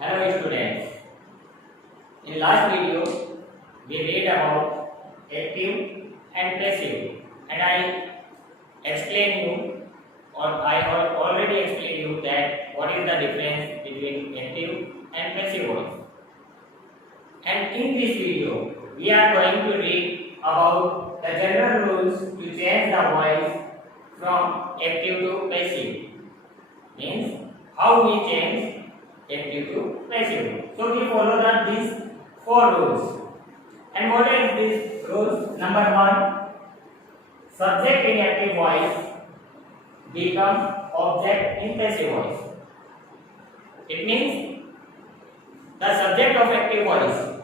Hello students. In last video we read about active and passive and I explained you already explained you that what is the difference between active and passive voice. And in this video we are going to read about the general rules to change the voice from active to passive. Means how we change active to passive. So we follow these four rules. And what is these rules? Number one, subject in active voice become object in passive voice. It means the subject of active voice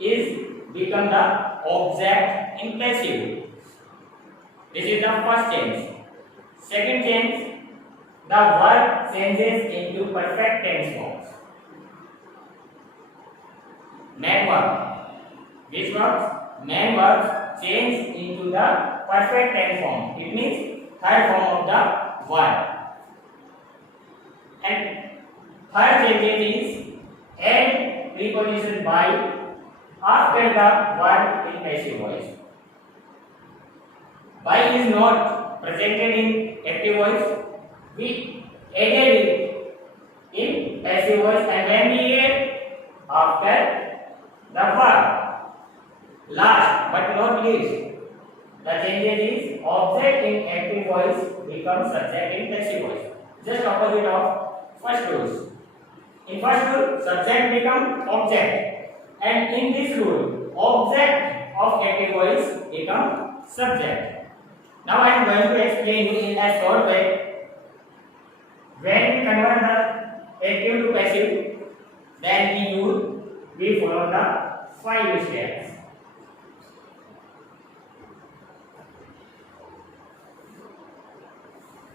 is become the object in passive. This is the first change. Second change, the verb changes into perfect tense forms. Main verb. Which verbs? Main verbs change into the perfect tense form. It means third form of the verb. And third change is add preposition by after the verb in passive voice. By is not presented in active voice. We added it in passive voice, and when we add after the verb. Last but not least, the changes is object in active voice becomes subject in passive voice. Just opposite of first rules. In first rule, subject become object, and in this rule, object of active voice become subject. Now I am going to explain you in a short way. When we convert the active to passive, then we follow the 5 steps.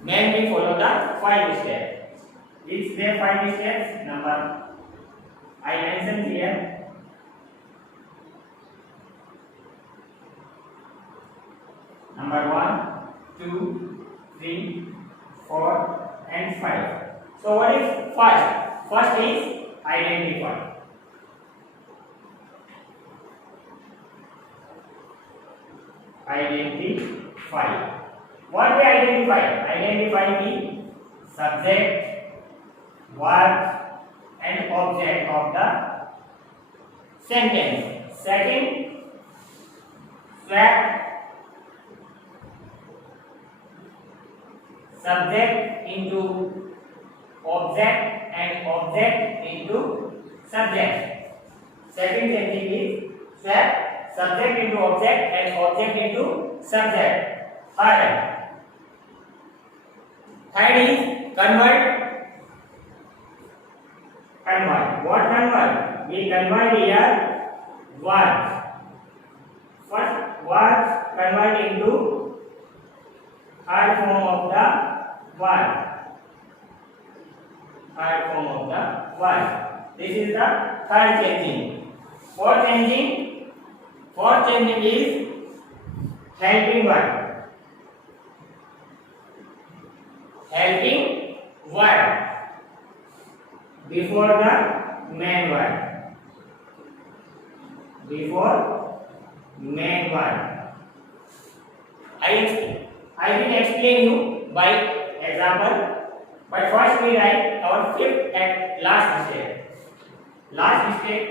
When we follow the 5 steps. Is there 5 steps? Number I mentioned here. Number 1, 2, 3, 4 and 5. So what is first? First is identify. Identify. What we identify? Identify the subject, verb and object of the sentence. Second, swap subject into object and object into subject. Second technique is swap subject into object and object into subject. Third is convert. What convert? We convert here words. First words convert into third form of the word. Third form of the word. This is the third changing. Fourth changing is helping word. Helping word before the main word. Before main word. I will explain you by example, but first we write our fifth and last step. Last step,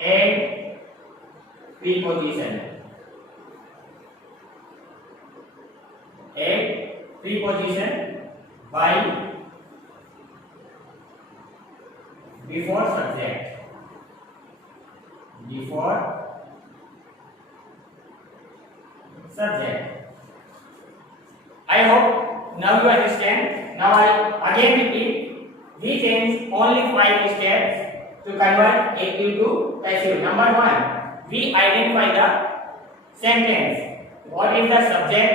add preposition. Add preposition by before subject. Before subject. I hope now you understand. Now I again repeat. We change only 5 steps to convert active to passive. Number 1, we identify the sentence. What is the subject?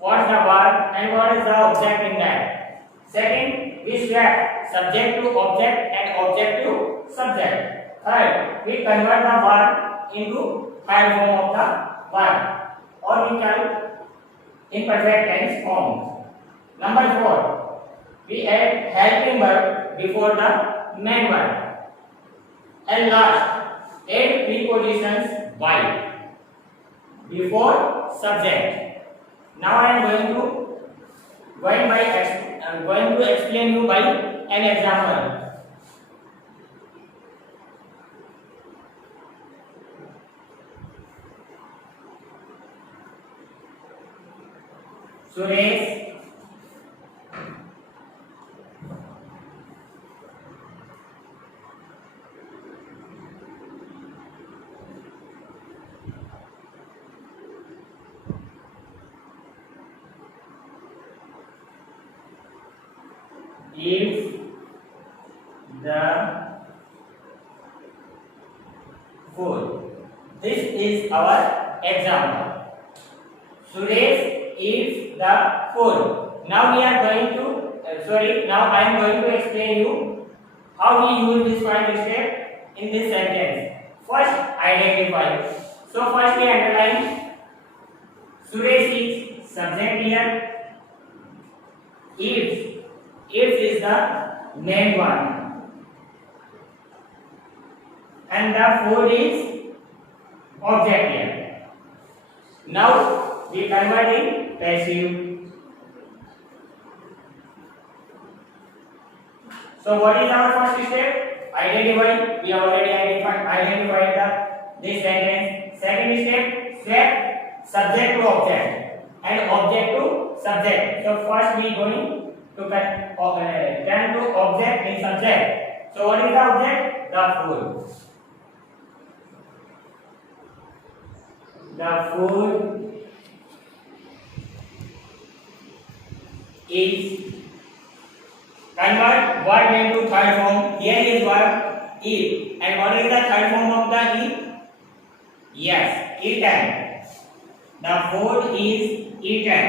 What is the verb? And what is the object in that? Second, we swap subject to object and object to subject. Third, we convert the verb into third form of the verb. Or we can in perfect tense form. Number 4, we add helping verb before the main verb. And last, add prepositions by before subject. Now I am going to explain you by an example. Suresh is the food. This is our example. Suresh is the food. Now we are going to now I am going to explain you how we use this five step in this sentence. First, identify. So first we underline Suresh is subject here. If is the main one, and the food is object here. Now we convert in passive. So what is our first step? Identify. We have already identified this sentence. Second step, swap subject to object and object to subject. So first we going to turn to object in subject. So what is the object? The food. The food is. Convert verb into third form. Here is verb eat. And what is the third form of the eat? Yes, eaten. The food is eaten.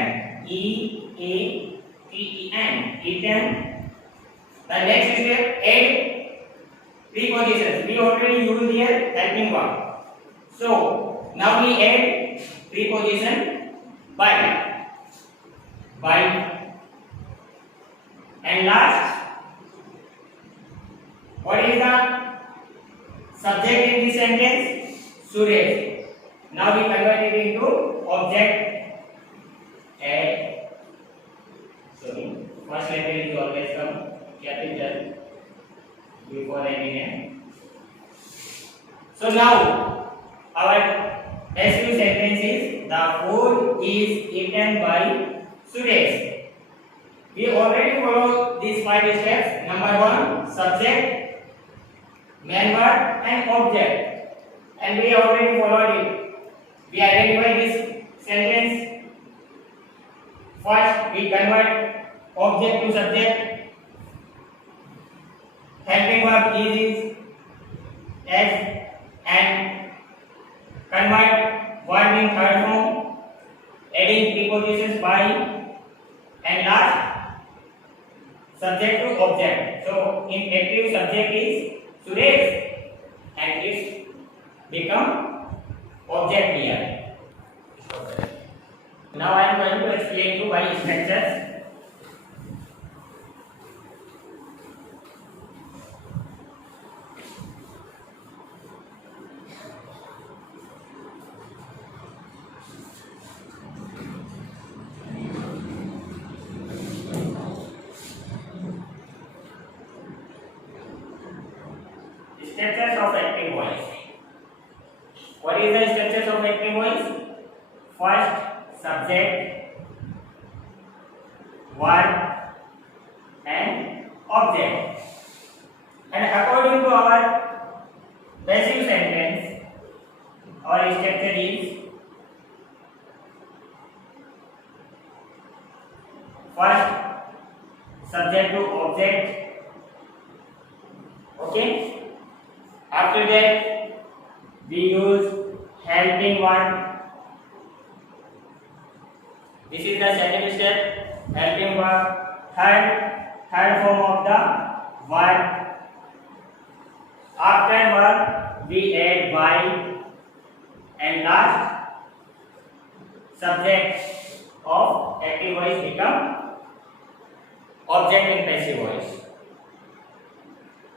E-A-T-E-N. Eaten. The next step, add prepositions. We already used here helping verb. So now we add preposition by. And last, what is the subject in this sentence? Suresh. Now we convert it into object. First letter is always come capital before any name. So now our passive sentence is the food is eaten by Suresh. We already follow these five steps. Number one, subject, main verb, and object. And we already followed it. We identify this sentence. First, we convert object to subject. Helping verb is as, and convert verb in third form, adding prepositions by, and last, subject to object. So in active subject is Suresh and it become object here. Now I am going to explain you by structures. Structures of active voice. What is the structures of active voice? First, subject, verb, and object. And according to our passive sentence, our structure is first, subject to object. Okay. After that, we use helping verb. This is the second step, helping verb. Third form of the verb. After verb, we add by, and last, subject of active voice become object in passive voice.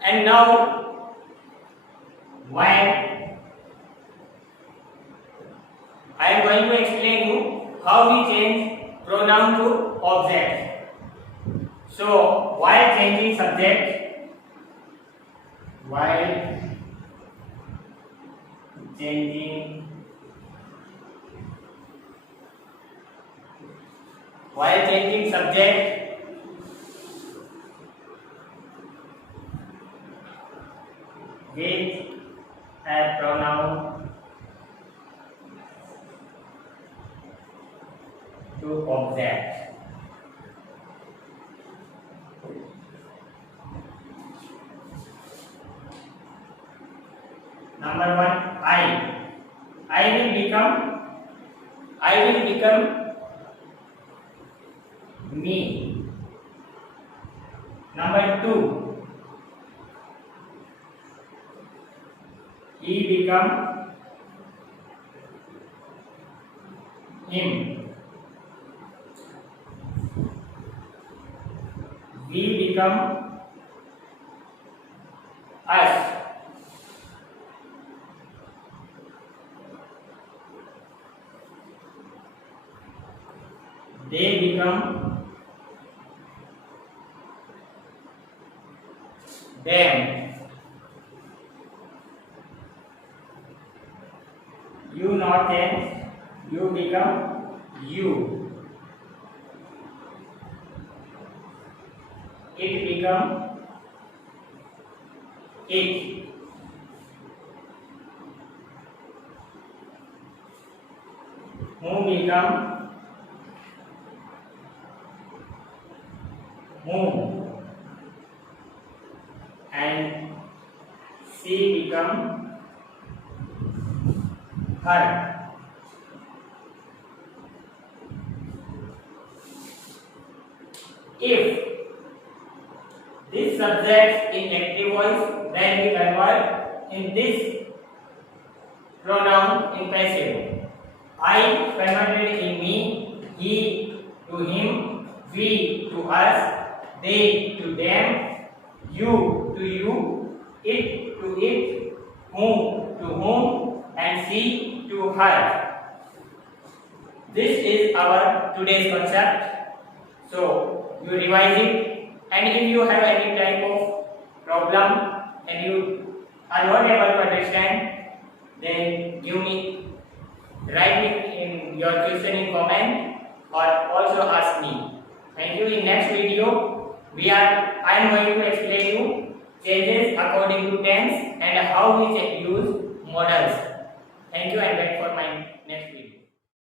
And now when I am going to explain you how we change pronoun to object. So while changing subject, while changing subject, with a pronoun to object. Number one, I will become me. Number two, he become him. We become us. They become them. You not them, you become you. It become it. Who become whom, and she become her. If this subject in active voice, then we convert in this pronoun in passive. I converted in me, he to him, we to us, they to them, you to you, it to it, whom to whom, and she to her. This is our today's concept. So you revise it, and if you have any type of problem and you are not able to understand, then write me in your question in comment, or also ask me. Thank you. In next video, I am going to explain you changes according to tense and how we use modals. Thank you, and wait for my